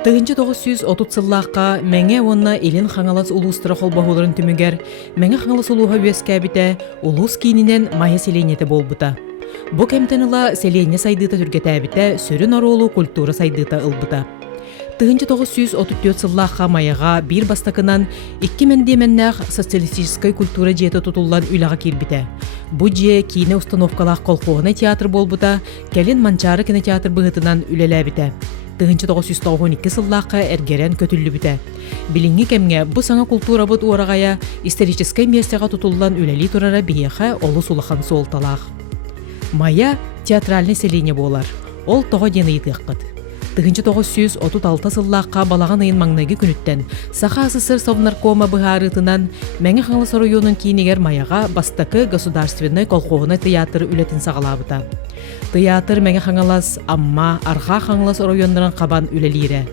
Тыгынчы 930 сыллаққа мәңе онна елін қаңалас улустыра қолбағыларын түмігер, мәңе қаңалас улуға өскәбіті улус кейінінен майя селенеті болбыта. Бұ кәмтініла селене сайдыта түргетәбіті сөрін аролу культура сайдыта ылбыта. Тыгынчы 934 сыллаққа майяға бір бастақынан 2 мәндеменнәқ социалистическай культура жеті тұтылған үліға кербіті. Бұ же кейіне установкалақ қолқуғына театр болбыта, кәлін манчары кинотеатр бұғытынан үлеләбіті. Тыгынчы 992 сыллаққа әргерен көтілі біті. Біліңі кәмге бұ саңа культура бұд орағая историческай местеға тұтылған үләлі тұрара бейеқі олы сулахан солталақ. Майя театральный селене болар. Ол тоға дені етіққыд. Тыгынчы 936 сыллаққа балаған айын маңнайғы күніттен Саха СССР Совнаркома бұғарытынан мәңі қаңлыс районын кейінегер Майяға бастақы государственный колхоғына театр үлетін сағалабыта. Театр мәңі қаңалас амма арға қаңлас райондарын қабан үлелері.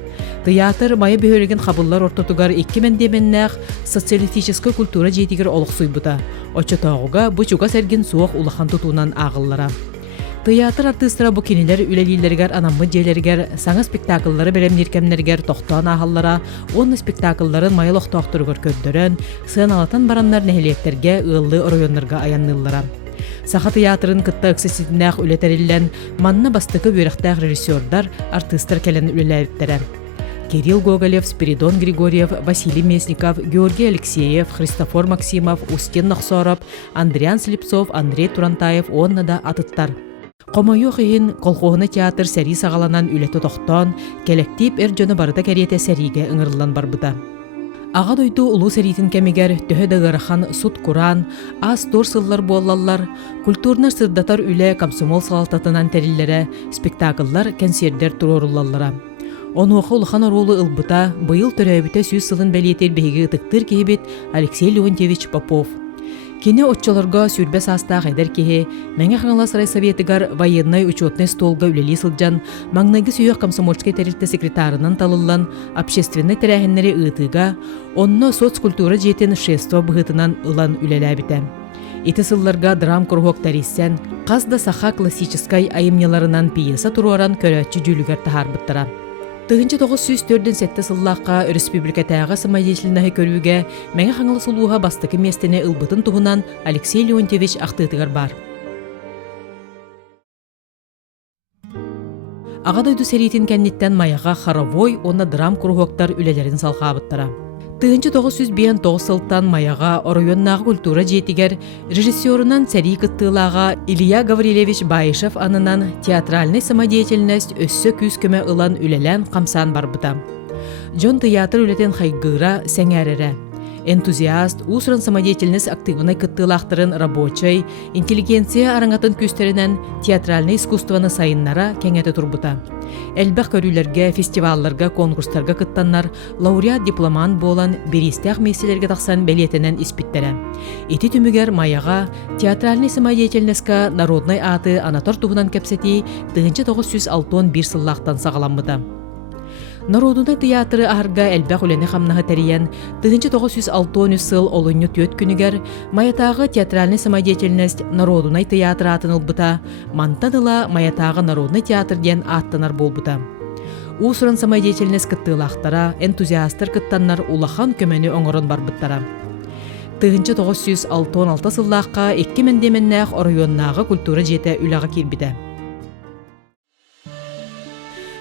Театр майя бөхөлеген қабыллар ортотугар 2 мәндеменнәқ социалистический культура жетігер олық суйбыта. Очотауға бұ чуға сәрген суық улахан тұтуынан ағыллара. Театр артыстыра бұ кенелер үлелилергер анамы желергер, саңа спектакллары беремнеркемнергер тоқтуан ағыллара, онны спектаклларын майылық тоқтырғыр көддөрін, сын алатан бараннар нәхелектерге ыллы районларға аянныллара. Саха театрын кытта өксесетінәқ үлетерілен, манны бастықы бөріқтәқ режиссердар артыстыр кәлін үлеләйттері. Кирилл Гоголев, Спиридон Григорьев, Василий Местников, Георгий Алексеев, Христофор Максимов, Устин Нахсоров, Андриан Слепцов, Андрей Турантаев онны да атыттар. Қомойу қиын колхоғыны театр сәрі сағаланан үлеті тоқтан, коллектив әржөні барыда кәреті сәриге ұңырылан барбыда. Аға дойду ұлу сәритін кәмегер төхі дағырахан сұт құран, аз тор сыллар болалар, культурнар сырдатар үлі комсомол салататынан тәрілері, спектакллар, концерттер тұрорулалара. Оны оқы ұлыхан оролы ылбыта, бұйыл түрәбіті сөз сылын бәлетер бейгі ұтықтыр кейбет Алексей Леонтьевич Попов. Кені отчаларға сүрбәс астақ әдір кеге, мәңі қаңалас райсоветігар военный учетный столға үлелі сылжан, маңнайғы сүйек комсомольский тәрілті секретарынан талылан, общественный тәрәхінлері ұйтыға, онны соцкультура жетін шество бұғытынан ұлан үлеләбіті. Ити сылларға драм құрғық тәріссен, қазда саха классическай айымнеларынан пьеса тұруаран көрәтчі жүлігер тахар бұттыра. Тыгынчы 904 сыллаққа республикатаға самадетілінәхі көріге мәңі қаңылы сұлуға бастықы местіне ұлбытын тұғынан Алексей Леонтьевич ақтығытығар бар. Ағадойду сәретін кәннеттен Майяға Харовой, онна драм құрғықтар үлелерін салқабыттара. Тыгынчы 909 сылттан Майяға оройоннағы культура жетігер режиссерынан сәрі кыттылаға Илья Гаврилевич Баишев анынан театральный самодеятельность өссі күз көмі ылан үлелен қамсан барбыта. Жон театр үлетен хайгыра сәңәрері. Энтузиаст, усран самодеятельность активный кыттылақтырын рабочий, интеллигенция араңатын күстерінен театральный искусствоны сайыннара кәңеті турбыта. Әлбәқ көрілерге, фестивалларға, конкурстарға кыттаннар, лауреат дипломан болан беристәқ меселерге тақсан бәлетінен испиттері. Еті түмігер Майяға театральный самодеятельностька народной аты анатор туғынан кәпсеті 1961 сыллақтан сағаламыда. Народуна театры ағырға әлбәқ үләне қамнаға тәриян 1960 сыл олынны төт күнігер Майятағы театральный самодеятельность Народунай театры атын ылбыта, мантадыла Майятағы Народный театр ден аттанар болбыта. Усырын самодеятельность кыттылақтара, энтузиастыр кыттаннар улахан көмені оңырын барбыттара. 1966 сыллаққа 2 мәндеменнәқ орайоннағы культура жете үліға кербіді.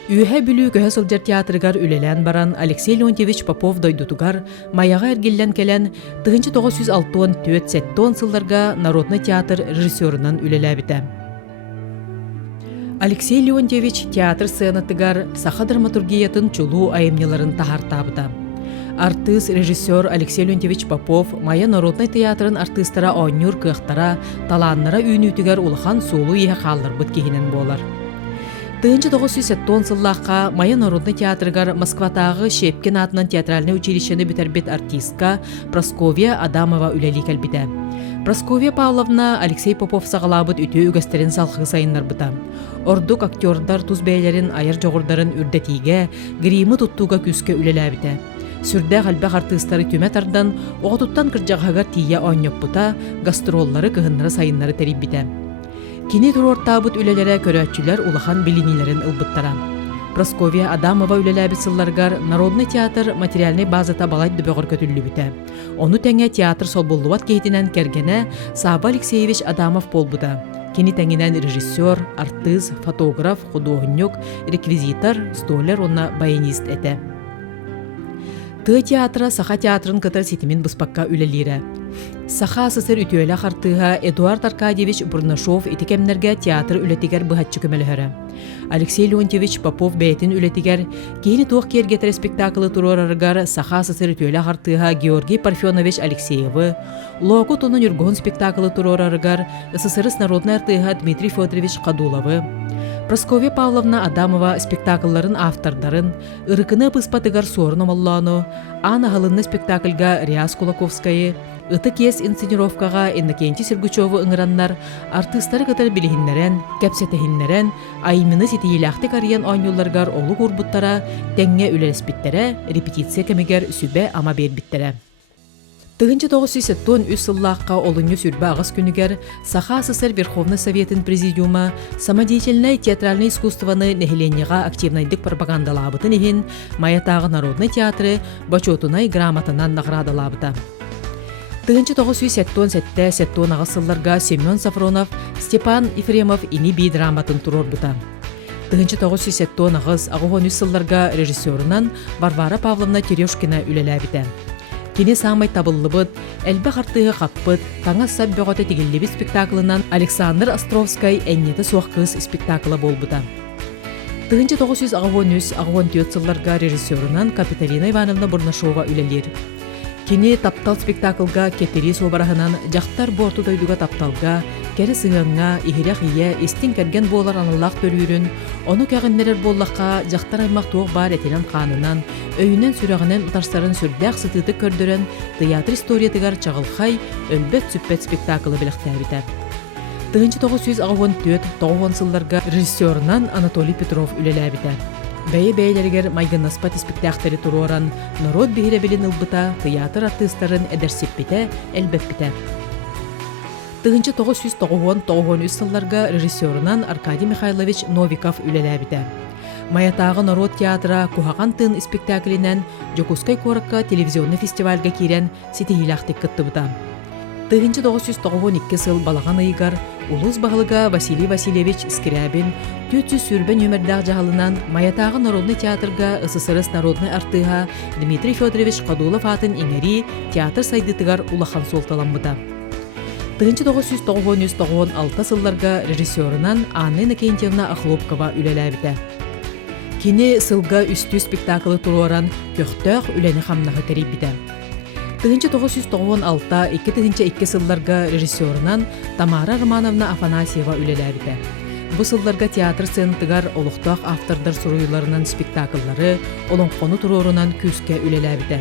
Үйе бүлі көһе сылжар театрыгар үлелән баран Алексей Леонтьевич Попов дойдутугар Майяға әргеллән кәлән 1964 сылларға Народный театр режиссерынан үлеләбіті. Алексей Леонтьевич театр сценатыгар саха драматургиятын чулу айымнеларын тахартабыта. Артист режиссер Алексей Леонтьевич Попов Майя Народный театрын артистара ойнюр кықтара, таланнара үйнүтігер улахан солу еге қалдыр бұт кейінен болар. 1970 сыллаққа Майя Народный театрыгар Москватағы Шепкин атынан театральный училищені бүтербет артистка Прасковья Адамова үлелі кәлбіді. Прасковья Павловна Алексей Попов сағалабыт үті үгістерін салқығы сайынлар бұта. Ордук актердар туз бәйлерін айыр жоғырдарын үрдетиге, гримі тұттуға күске үлеләбіді. Сүрдә қалбақ артистары түмәтардан оғытуттан кіржағағар тия ойнып бұта, гастроллары кығынлары сайынлары тәріп біді. Кини тур ортабыт үлелere көрәтчүләр улахан билинилерин ылбыттара. Прасковья Адамова үлеләбит сылларгар Народный театр материальный базата балайды бөгір көтүллү біті. Оны тәңе театр солбуллуат кейтінен кергене Саба Алексеевич Адамов болбуда. Кені тәңінен режиссер, артист, фотограф, художник, реквизитор, столер, онна баянист әті. Ты театра Саха театрын кытар сетімен бұспаққа үлелері. Саха сысыр үтөйлі қартыға Эдуард Аркадьевич Бурнашов етекемнерге театр үлетігер бұхатчы көмелігері. Алексей Леонтьевич Попов бәйтін үлетігер кейіні туақ кергетер спектаклы тұрорарығар Саха сысыр үтөйлі қартыға Георгий Парфенович Алексеевы, Локу тонын үргон спектаклы тұрорарығар СССР народный артыға Дмитрий Федорович Кадуловы, Прасковья Павловна Адамова спектакльларын автордарын, ырыкыны пыспатыгар сорын омаллану, Анна Галынны спектакльга Риас Кулаковскайы, ыты кес инсценировкаға Иннокентий Сергучевы ыңыраннар, артыстары кытар билихиннерен, кәпсетехиннерен, аймыны сетиеляхты кариян ойнуларгар олу курбуттара, тәңге үлелеспиттере, репетиция кемегер сүбе ама бербиттере. Тыгынчы 907 сыллаққа олыню сүрбі ағыз күнігер Саха СССР Верховный Советин Президиума самодеятельное театральное искусствоны нехеленеға активнайдық пропагандалабытын ехін Маятағы Народный театры бачотунай грамотынан нағрадалабыта. Тыгынчы 907 ағыз сылларға Семен Сафронов, Степан Ефремов ини бей драматын тұрор бұта. Тыгынчы 907 ағыз ағуғын сылларға режиссерынан Варвара Павловна Терешкина үлеләбіті. Кені самай табыллыбыт, әлбі қартығы қаппыт, таңа сап бөғоты тегеллебі спектаклынан Александр Островскай әннеті соққыз спектаклы болбыда. Тыгынчы 913 сылларға режиссерынан Капиталина Ивановна Бурнашова үлелер. Кені таптал спектаклға кетері собарағынан жақтар борту дойдуға тапталға, кәрі сыңаңға, ихиряқ ие, естен кәрген болар аныллақ төрүйрін, оны кәғіннерер боллаққа жақтар аймақ туық бар әтенен қанынан, өйінен сүрағынан ұтарсарын сүрдәқ сытыты көрдірін, театр историятығар чағылқай, өлбет сүппет спектаклы біліқтәбітер. Тыгынчы 914 сылларға режиссерынан Анатолий Петров үлеләбітер. Бәйе-бәйелергер майгыннаспат спектакльтары туроран народ бігіре білін ылбыта театр артыстарын әдәрсеппіте, әлбәппіте. Тыгынчы 993 сылларға режиссерынан Аркадий Михайлович Новиков үлеләбіте. Маятағы народ театра Кухаган тын спектаклінен Жокускай коракка телевизионный фестивальга кирен сетихилақтық кыттыбыта. Тыгынчы 992 сыл балаған ыйгар улус бағылыға Василий Васильевич Скрябин 400 сүрбен өмірдәқ жағылынан Маятағы народный театрға СССР народный артыға Дмитрий Федорович Кадулов атын еңері театр сайдытығар улахан солталамбыда. Тыгынчы 996 сылларға режиссерынан Анна Иннокентьевна Охлопкова үлеләбіті. Кені сылға үсті спектаклы тұроран көқтәқ үләні қамнағы тәрейбіді. Тыгынчы 996-2 сылларға режиссерынан Тамара Романовна Афанасьева үлеләбіді. Бұ сылларға театр сценытығар олықтақ автордар сұруйларынан спектакллары олонқону тұрорынан күске үлеләбіді.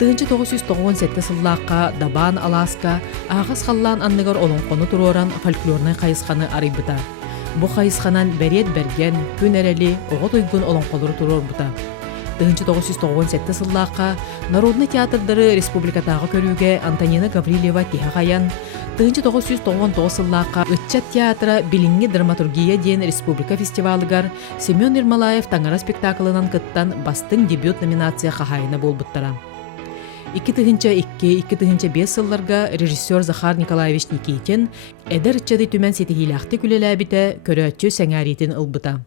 Тыгынчы 997 сыллаққа Дабан, Аласка, ағыз қаллан анныгар олонқону тұроран фольклорнай қайысқаны арайбыта. Бұ қайысқанан бәрет бәрген, күн әрәлі, оғыт ойгын олонқолыры тұрор бұта. Тыгынчы 997 сыллаққа Народный театрдары республикатағы көрүүге Антонина Гаврилева тиха қаян, тыгынчы 999 сыллаққа Ытчат театра билинги драматургия ден республика фестивалыгар Семен Ермолаев таңара спектаклынан кыттан бастың дебют номинация қағайына болбыттара. 2002-2005 сылларға режиссер Захар Николаевич Никитин әдір ытчады түмен сетихилақты күлеләбіті көрөтчі сәңәретін ылбыта.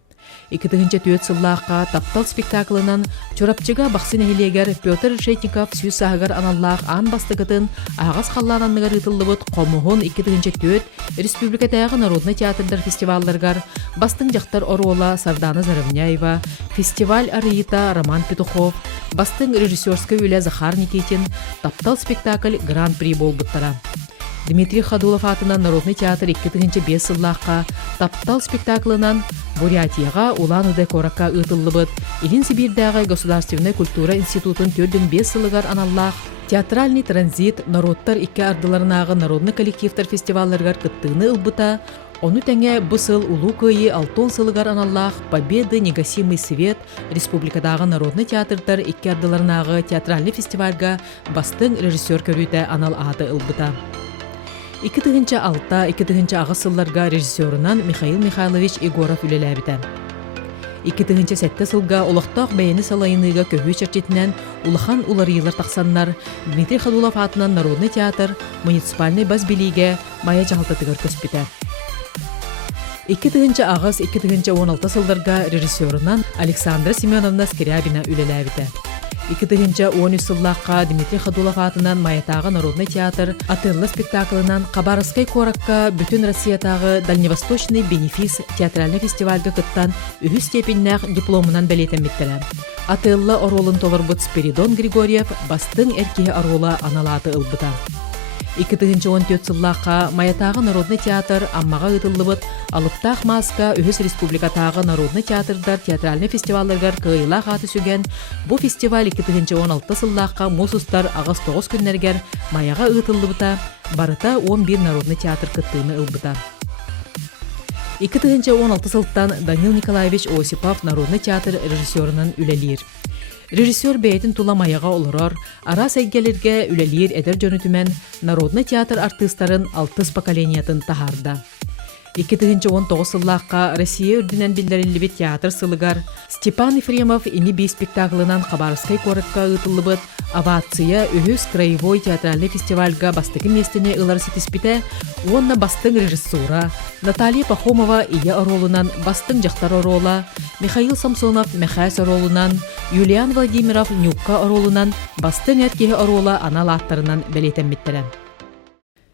2004 сыллаққа таптал спектаклынан чорапчыға бақсын әйелегер Петр Решетников сүйіс ағығар аналлақ ан бастығытын ағыз қаллананныгар ұтылыбыт қомуғын 2004 Республикатағы Народный театрдар фестивалларгар бастың жақтар Орола Сардана Заровняева, фестиваль Ариита Роман Петухов, бастың режиссерская үлі Захар Никитин, таптал спектакль Гран-при болбыттара. Дмитрий Хадулов атынан Народный театр 2005 сыллаққа таптал спектаклынан Бурятияға Улан-Удэ коракка ытыллыбыт, Илин Сибирдағы Государственная культура институтын 4-5 сылығар аналлақ, театральный транзит народтар 2 ардыларынағы народный коллективтар фестивалларғар кыттыны ылбыта, оны тәңе бұсыл улу көйі 6 сылығар аналлақ Победы, Негасимый свет республикадағы народный театрдар 2 ардыларынағы театральный фестивальға бастың режиссер көрүйті анал ады ылбыта. 2006-2006 ағыз сылларға режиссерынан Михаил Михайлович Егоров үлеләбіті. 2-нче сәтте сылга олохтоох бәйіні салайыныга көһүү чарчетинен улахан уларыйлар тақсаннар Дмитрий Ходулов атынан Народный театр муниципальный баз билиге мая жағалтатыгар көспіті. 2-нче ағыз 2-16 сылдарга режиссерынан Александра Семеновна Скрябина үлеләбіті. 2-нче 13 сыллаққа Дмитрий Ходулов атынан Маятағы Народный театр атырлы спектаклынан Хабаровскай коракка бүтін Россиятағы Дальневосточный бенефис театральный фестивальга кыттан үһү степеннәк дипломынан бәлетен Атылла оролын толырбыт Спиридон Григорьев бастың эркеһи орола аналаты ылбыта. 2-14 сыллаққа Маятағы Народный театр аммаға ытыллыбыт Алыптақ маска үһүс республикатағы Народный театрдар театральный фестивалларгар кыйла хаты сүген бу фестиваль 2-16 сыллаққа мусустар ағыз 9 күннергер маяға ытыллыбыта барыта 11 Народный театр кыттыны ылбыта. 2-16 сылттан Данил Николаевич Осипов Народный театр режиссерынан үлелир. Режиссер бәйтін тула маяға олырар, ара сәйгелерге үлелир әдер жөнүтімен Народный театр артистарын 6 поколениятын тахарда. 2-19 сыллаққа Россия үрдінен білдірілі театр сылыгар Степан Ефремов ини бей спектаклынан Хабаровскай коракка ытылыбыт авация үһүс краевой театральный фестивальга бастыгы местіне ылар сетиспите, онна бастың режиссура, Наталья Пахомова ия оролунан бастың жақтар орола, Михаил Самсонов Мехайс оролунан, Юлиан Владимиров Нюкка оролунан бастың әркеге орола аналаттарынан бәлетенметтірі.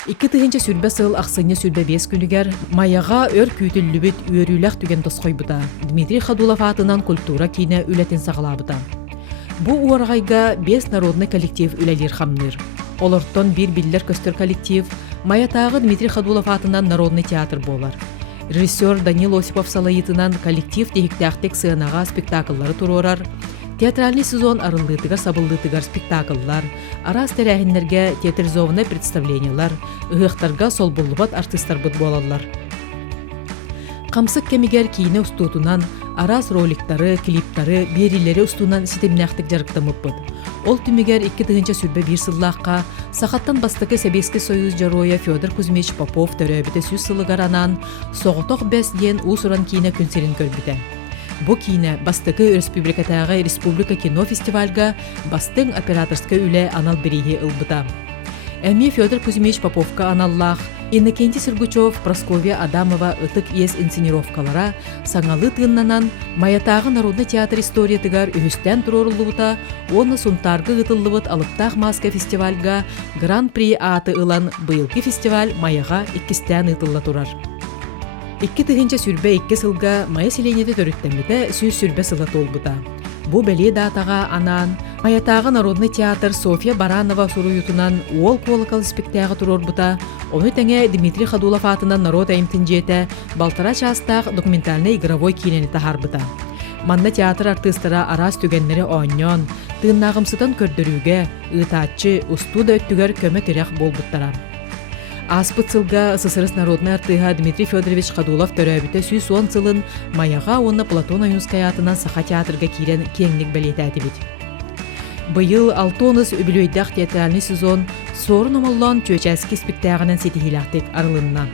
2-нче сүрбе сыл ақсыны сүрбе 5 күнігер маяға өр күйтіллібіт үйеріләқ түген тосқой бұта. Дмитрий Ходулов атынан культура кейіне үлетін сағылабыта. Бу уарғайга 5 народный коллектив үлелер хамныр. Олортон бір биллер көстер коллектив Маятағы Дмитрий Ходулов атынан Народный театр болар. Режиссер Данил Осипов салайытынан коллектив дегіктәқтек сығанаға спектакллары тұрорар. Театральный сезон арыллытыгар сабыллытыгар спектакллар, арас тәрәхінлерге театризованный представлениялар, ұғықтарға сол болубат артистар бұд болалар. Қамсық кемигер кейіне ұстуытынан, арас роликтары, клиптары, берилері ұстуынан сетемнәқтік жарықтамып бұд. Ол түмігер 2-нче сүрбе 1 сыллаққа, сақаттан бастықы Советский Союз жароя Федор Кузьмич Попов төрөбіті сөз сылығар анан, соғытоқ бәс ден ұсыран кейіне күнсерін көрбіті. Бу кейіне бастықы республикатағы республика кино фестивальга бастың операторска үлі анал бірейі ылбыта. Әме Федор Кузьмич Поповка аналлах, Иннокентий Сергучев, Прасковья Адамова ытык ес инсценировкалара саңалы тыыннанан Маятағы Народный театр история тыгар үхістен тұрорылыбыта, оны сунтарғы ытыллыбыт Алыптақ маска фестивальга гран-при аты ылан быйылки фестиваль Маяға 2-стен ытылла турар. 2-нче сүрбе 2 сылга мая селенеті төріттеміті сөз сүрбе сыла толбыта. Бу бәле датаға анан Маятағы Народный театр Софья Баранова суруютунан уол колокол спектаға турорбыта, оны тәңе Дмитрий Ходулов атынан народ әйімтін жете Балтара частақ документальный игровой кейнені тахарбыта. Манна театр артистара арас түгеннері оңнен, тыыннағымсытын көрдірүүге, ытатчы, устуда өттігер көмі тірек болбыттара. Аспыт сылга СССР народный артыға Дмитрий Федорович Ходулов төрөбіті сүй суан сылын Маяға онна Платон Аюнскай атынан саха театрға кирен кеңлік бәлеті әтібет. Быйыл 6 үбілөйдәқ театральный сезон сорын омаллан чөчәскі спектағынан сетихилақтек арылынна.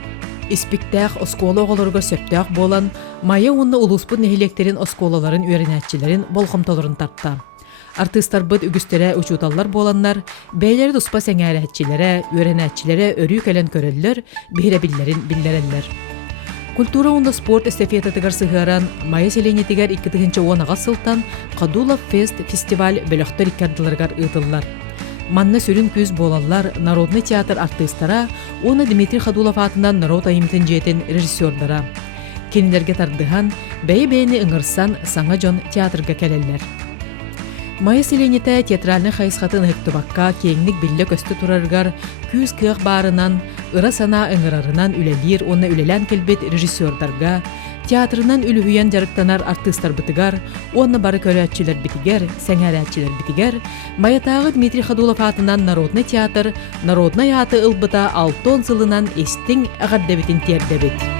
Спектақ оскола оғылырға сөптәқ болан, Мая онна улуспыт нехилектерін осколаларын өрінәтчілерін болқымталарын тапта. Артистар бұд үгістері учуталлар боланнар, бәйлері дуспа сәңәрәтчілері, өренәтчілері өрі кәлін көрелілер, бейребілерін білдерелілер. Культура онда спорт эстафетатыгар сыгыран, Мая селенетігер 2-10 сылтан Ходулов фест фестиваль бөліқтір иккардыларгар ұйтылылар. Манна сүрін күз болалар Народный театр артистара, оны Дмитрий Ходулов атынан народ айымтын жетін режиссердара. Кенілерге тардыған, бәй-бәйіні ыңырсан саңа жон театрға кәлелілер. Мая селенеті театральный хайсқатын ұқтыбаққа кеңнік білі көсті тұрарғар күз күйіқ барынан, ұра сана ыңырарынан үлелер, оны үлелән келбет режиссердарға, театрынан үліхүйен жарықтанар артистар бітігар, оны бары көрәтчілер бітігер, сәңәрәтчілер бітігер, Маятағы Дмитрий Ходулов атынан Народный театр, Народный аты ылбыта 6 сылынан естің ағаддабетін тердебет.